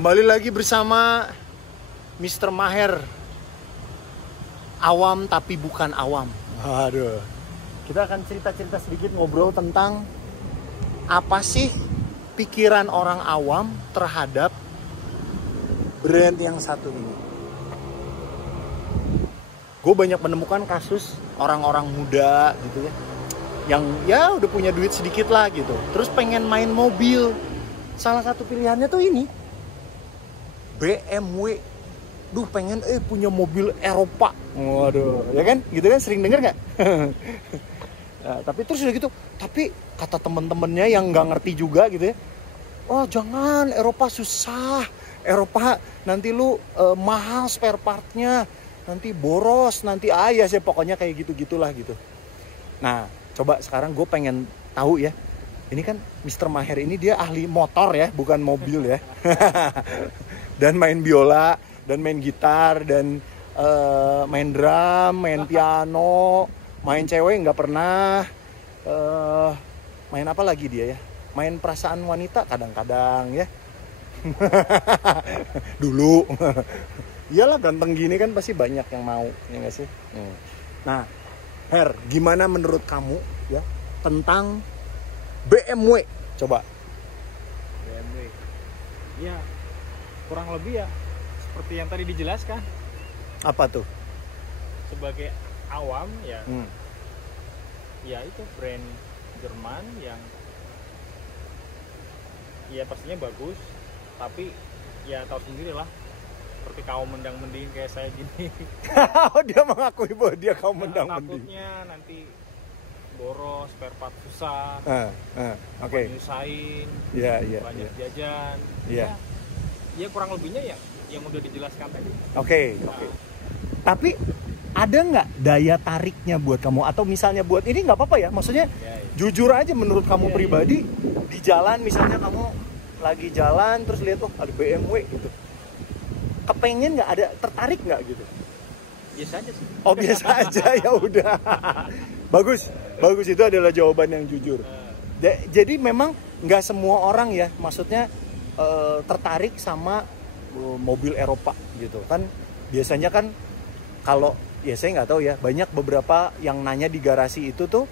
Kembali lagi bersama Mr. Maher. Awam tapi bukan awam. Aduh. Kita akan cerita-cerita sedikit, ngobrol tentang apa sih pikiran orang awam terhadap brand yang satu ini. Gue banyak menemukan kasus orang-orang muda gitu ya, yang ya udah punya duit sedikit lah gitu, terus pengen main mobil. Salah satu pilihannya tuh ini BMW. Duh, pengen punya mobil Eropa. Waduh, ya kan? Gitu kan, sering denger nggak? Nah, tapi terus udah gitu, tapi kata temen-temennya yang nggak ngerti juga gitu ya, oh jangan, Eropa susah, Eropa nanti lu mahal spare partnya, nanti boros, nanti ya sih pokoknya kayak gitu-gitulah gitu. Nah, coba sekarang gue pengen tahu ya, ini kan Mr. Maher ini dia ahli motor ya, bukan mobil ya. Dan main biola, dan main gitar, dan main drum, main piano, main cewek nggak pernah. Main apa lagi dia ya? Main perasaan wanita kadang-kadang ya. Dulu. Iyalah, ganteng gini kan pasti banyak yang mau, ya nggak sih? Nah, Her, gimana menurut kamu ya tentang BMW? Coba. BMW. Ya, kurang lebih ya seperti yang tadi dijelaskan. Apa tuh? Sebagai awam ya, ya itu brand Jerman yang ya pastinya bagus, tapi ya tahu sendiri lah, seperti kaum mendang-mending kayak saya gini. Oh, dia mengakui bahwa dia kaum mendang-mending. Takutnya nanti boros, spare part susah, Oke. nyusahin, banyak Iya. jajan. Iya. Ya kurang lebihnya ya yang udah dijelaskan tadi. Oke. Tapi ada nggak daya tariknya buat kamu? Atau misalnya buat ini nggak apa-apa ya? Maksudnya jujur aja menurut kamu pribadi, di jalan misalnya kamu lagi jalan terus lihat ada BMW gitu, kepengen nggak, ada tertarik nggak gitu? Biasa aja sih. Oh, biasa aja, ya udah. Bagus itu adalah jawaban yang jujur. Jadi memang nggak semua orang ya, maksudnya tertarik sama mobil Eropa gitu kan. Biasanya kan kalau ya saya nggak tahu ya, banyak beberapa yang nanya di garasi itu tuh,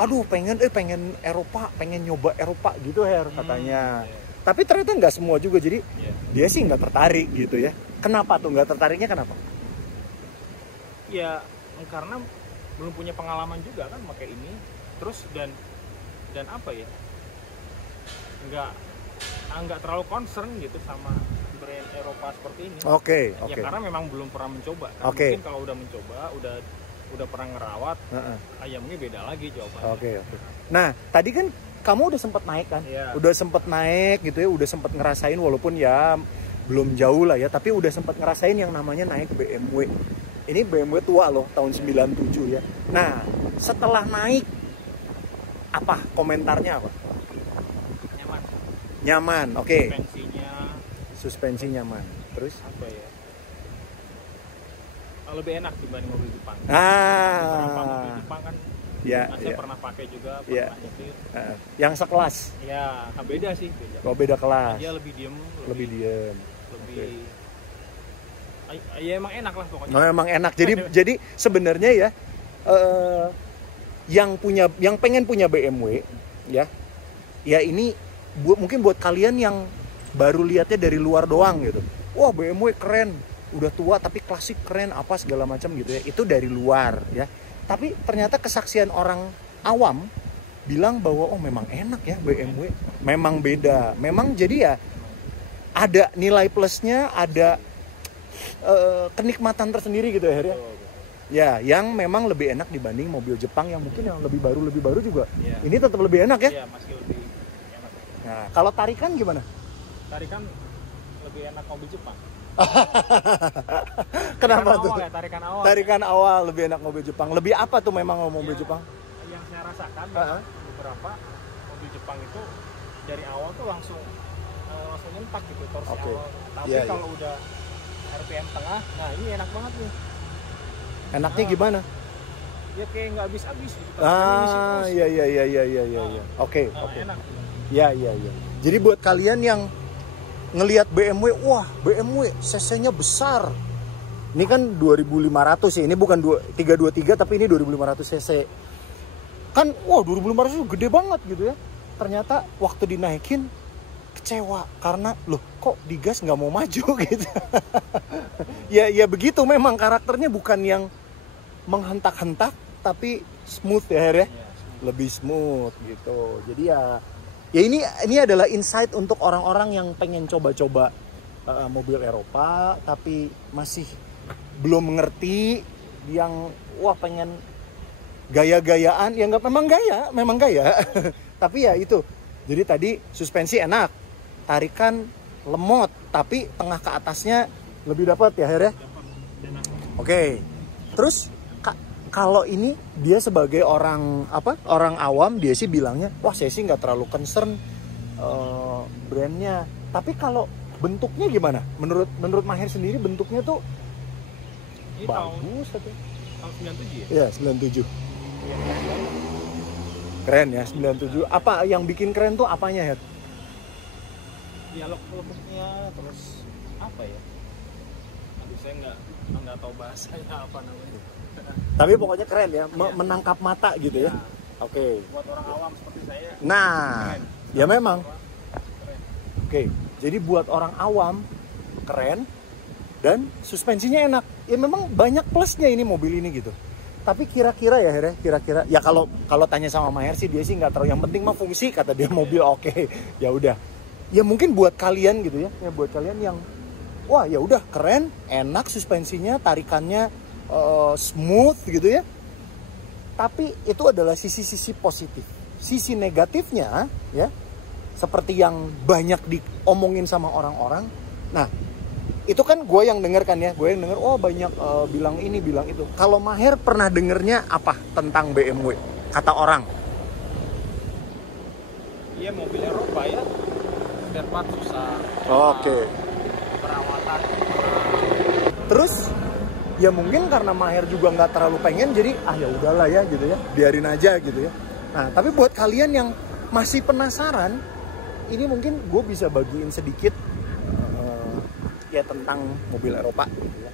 aduh pengen Eropa, pengen nyoba Eropa gitu Her katanya. Tapi ternyata nggak semua juga, jadi dia sih nggak tertarik gitu ya. Kenapa tuh nggak tertariknya, kenapa? Ya karena belum punya pengalaman juga kan pakai ini, terus dan apa ya, nggak terlalu concern gitu sama brand Eropa seperti ini. Oke. Ya karena memang belum pernah mencoba kan. Mungkin kalau udah mencoba, udah pernah ngerawat, ayamnya beda lagi jawabannya. Oke. Nah, tadi kan kamu udah sempat naik kan? Udah sempat naik gitu ya, udah sempat ngerasain, walaupun ya belum jauh lah ya, tapi udah sempat ngerasain yang namanya naik BMW. Ini BMW tua loh, tahun 97 ya. Nah, setelah naik, apa komentarnya apa? Nyaman, oke. Suspensi nyaman. Terus? Apa ya? Lebih enak dibanding mobil Jepang. Mobil Jepang kan saya pernah pakai juga, pernah nyetir. Yang sekelas? Ya, beda sih. Oh, beda kelas. Dia lebih diem. Ya emang enak lah pokoknya. Oh, emang enak. Jadi sebenarnya ya, yang pengen punya BMW ya ini mungkin buat kalian yang baru lihatnya dari luar doang gitu. Wah, BMW keren, udah tua tapi klasik, keren apa segala macam gitu ya. Itu dari luar ya. Tapi ternyata kesaksian orang awam bilang bahwa memang enak ya BMW. Memang beda. Memang jadi ya ada nilai plusnya, ada kenikmatan tersendiri gitu ya. Ya, yang memang lebih enak dibanding mobil Jepang yang mungkin yang lebih baru juga. Ini tetap lebih enak ya? Iya, masih lebih enak. Nah, kalau tarikan gimana? Tarikan lebih enak mobil Jepang. Kenapa tuh? Ya, tarikan awal lebih enak mobil Jepang. Lebih apa tuh memang mobil Jepang? Yang saya rasakan beberapa mobil Jepang itu dari awal tuh langsung mentak gitu torsi awal. Tapi kalau udah RPM tengah, nah ini enak banget nih. Enaknya gimana? Ya kayak nggak habis-habis gitu. Iya. Oke. Enak. Iya. Jadi buat kalian yang ngelihat BMW, wah BMW cc-nya besar. Ini kan 2500 ya, ini bukan 323 tapi ini 2500 cc. Kan wah 2500 itu gede banget gitu ya. Ternyata waktu dinaikin kecewa karena loh kok digas nggak mau maju gitu. ya begitu, memang karakternya bukan yang menghentak-hentak tapi smooth ya Her ya. Lebih smooth gitu. Jadi ya ini adalah insight untuk orang-orang yang pengen coba-coba mobil Eropa tapi masih belum mengerti, yang wah pengen gaya-gayaan, ya nggak, memang gaya tapi ya itu. Jadi tadi suspensi enak, tarikan lemot tapi tengah ke atasnya lebih dapat ya Her ya. Oke. Terus kalau ini dia sebagai orang awam, dia sih bilangnya wah saya sih nggak terlalu concern brandnya. Tapi kalau bentuknya gimana? Menurut Maher sendiri bentuknya tuh ini bagus atau? Tahun 97 ya? Iya 97. Keren ya 97. Apa yang bikin keren tuh apanya Her? Dialog-dialognya, terus apa ya? Aduh saya nggak tahu bahasanya apa namanya. Tapi pokoknya keren ya, menangkap mata gitu ya. Oke. Buat orang awam seperti saya. Nah, keren. Ya memang. Keren. Oke, jadi buat orang awam keren dan suspensinya enak. Ya memang banyak plusnya ini mobil ini gitu. Tapi kira-kira ya Her, kira-kira ya kalau tanya sama Maher sih dia sih nggak terlalu, yang penting mah fungsi kata dia mobil oke. Ya udah. Ya mungkin buat kalian gitu ya. Ya buat kalian yang wah ya udah keren, enak suspensinya, tarikannya smooth gitu ya. Tapi itu adalah sisi-sisi positif. Sisi negatifnya ya seperti yang banyak diomongin sama orang-orang. Nah, itu kan gue yang denger kan ya. Gue yang denger oh banyak bilang ini, bilang itu. Kalau Maher pernah dengernya apa tentang BMW? Kata orang. Iya mobil Eropa ya. Spare part susah. Oke. Perawatan. Terus ya mungkin karena Maher juga nggak terlalu pengen, jadi ya udahlah ya gitu ya, biarin aja gitu ya. Nah tapi buat kalian yang masih penasaran, ini mungkin gue bisa bagiin sedikit ya tentang mobil Eropa gitu ya.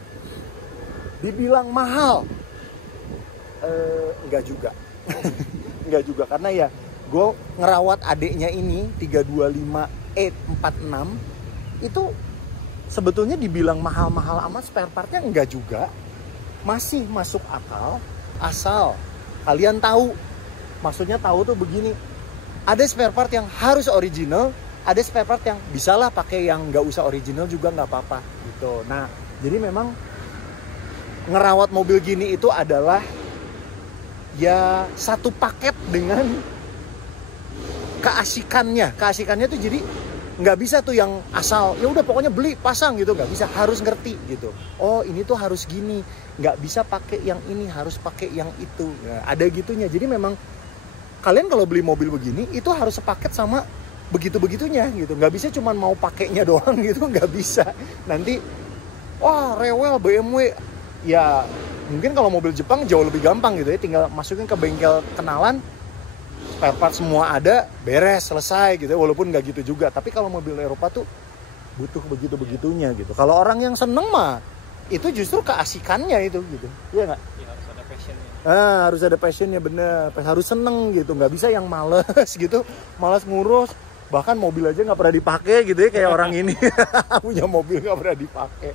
Dibilang mahal enggak juga. Enggak juga, karena ya gue ngerawat adiknya ini 325e46 itu sebetulnya dibilang mahal-mahal amat spare partnya enggak juga. Masih masuk akal asal kalian tahu. Maksudnya tahu tuh begini. Ada spare part yang harus original, ada spare part yang bisalah pakai yang nggak usah original juga nggak apa-apa gitu. Nah, jadi memang ngerawat mobil gini itu adalah ya satu paket dengan keasikannya. Keasikannya tuh jadi nggak bisa tuh yang asal ya udah pokoknya beli pasang gitu, nggak bisa, harus ngerti gitu. Oh ini tuh harus gini, nggak bisa pakai yang ini, harus pakai yang itu. Nah, ada gitunya. Jadi memang kalian kalau beli mobil begini itu harus sepaket sama begitu-begitunya gitu. Nggak bisa cuman mau pakainya doang gitu, nggak bisa. Nanti wah rewel BMW. Ya mungkin kalau mobil Jepang jauh lebih gampang gitu ya, tinggal masukin ke bengkel kenalan, spare part semua ada, beres, selesai gitu. Walaupun nggak gitu juga. Tapi kalau mobil Eropa tuh butuh begitu-begitunya gitu. Kalau orang yang seneng mah itu justru keasikannya itu gitu. Iya nggak? Ya, harus ada passionnya. Harus ada passionnya, bener. Harus seneng gitu. Nggak bisa yang males gitu, malas ngurus. Bahkan mobil aja nggak pernah dipakai gitu ya, kayak orang ini punya mobil nggak pernah dipakai.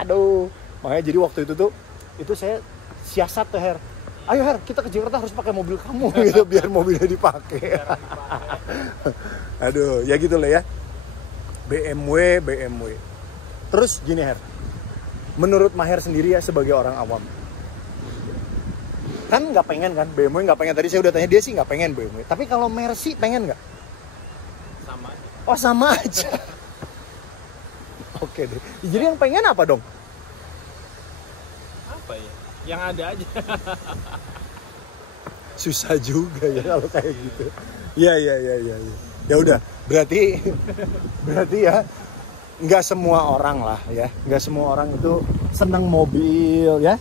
Aduh, makanya jadi waktu itu tuh itu saya siasat tuh Her. Ayo Her, kita ke Jakarta harus pakai mobil kamu gitu biar mobilnya dipakai. Aduh, ya gitu lah ya. BMW. Terus gini Her. Menurut Maher sendiri ya sebagai orang awam. Kan nggak pengen kan BMW, nggak pengen. Tadi saya udah tanya, dia sih nggak pengen BMW. Tapi kalau Mercy pengen nggak? Sama aja. Oh sama aja. Oke deh. Jadi yang pengen apa dong? Apa ya? Yang ada aja. Susah juga ya kalau kayak gitu. Iya. Ya udah, berarti ya nggak semua orang lah ya. Nggak semua orang itu senang mobil ya.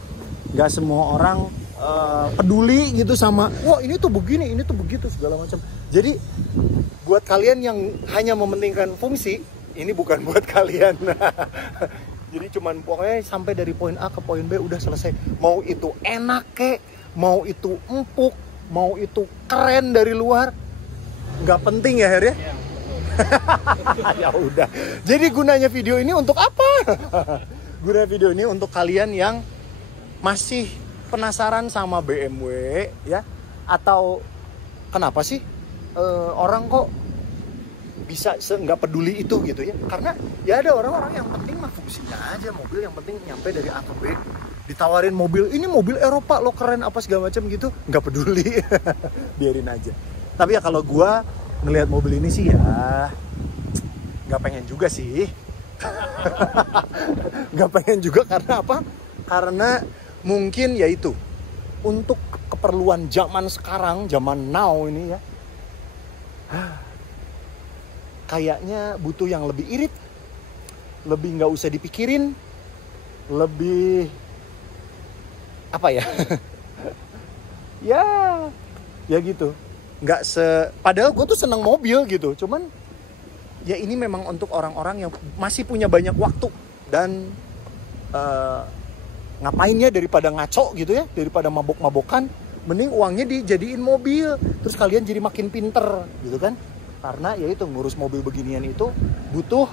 Nggak semua orang peduli gitu sama wah ini tuh begini, ini tuh begitu segala macam. Jadi buat kalian yang hanya mementingkan fungsi, ini bukan buat kalian. Jadi cuman pokoknya sampai dari poin A ke poin B udah selesai. Mau itu enak kek, mau itu empuk, mau itu keren dari luar, nggak penting ya Her ya? Iya, Ya udah. Jadi gunanya video ini untuk apa? Guna video ini untuk kalian yang masih penasaran sama BMW ya, atau kenapa sih orang kok bisa nggak peduli itu gitu ya? Karena ya ada orang-orang yang penting mah fungsinya aja mobil, yang penting nyampe dari A ke B. Ditawarin mobil, ini mobil Eropa lo keren apa segala macam gitu, nggak peduli. Biarin aja. Tapi ya kalau gua ngelihat mobil ini sih ya nggak pengen juga sih. Nggak pengen juga karena apa? Karena mungkin ya itu untuk keperluan zaman sekarang, zaman now ini ya, kayaknya butuh yang lebih irit, lebih nggak usah dipikirin, lebih apa ya? ya gitu. Nggak padahal gue tuh seneng mobil gitu, cuman ya ini memang untuk orang-orang yang masih punya banyak waktu dan ngapainnya daripada ngaco gitu ya, daripada mabok-mabokan, mending uangnya dijadiin mobil, terus kalian jadi makin pinter gitu kan? Karena ya itu ngurus mobil beginian itu butuh,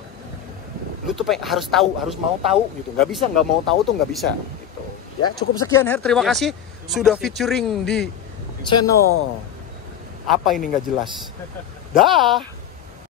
lu tuh harus tahu, harus mau tahu gitu. Nggak bisa nggak mau tahu tuh nggak bisa gitu. Ya cukup sekian Her, terima kasih sudah featuring di channel apa ini nggak jelas. Dah.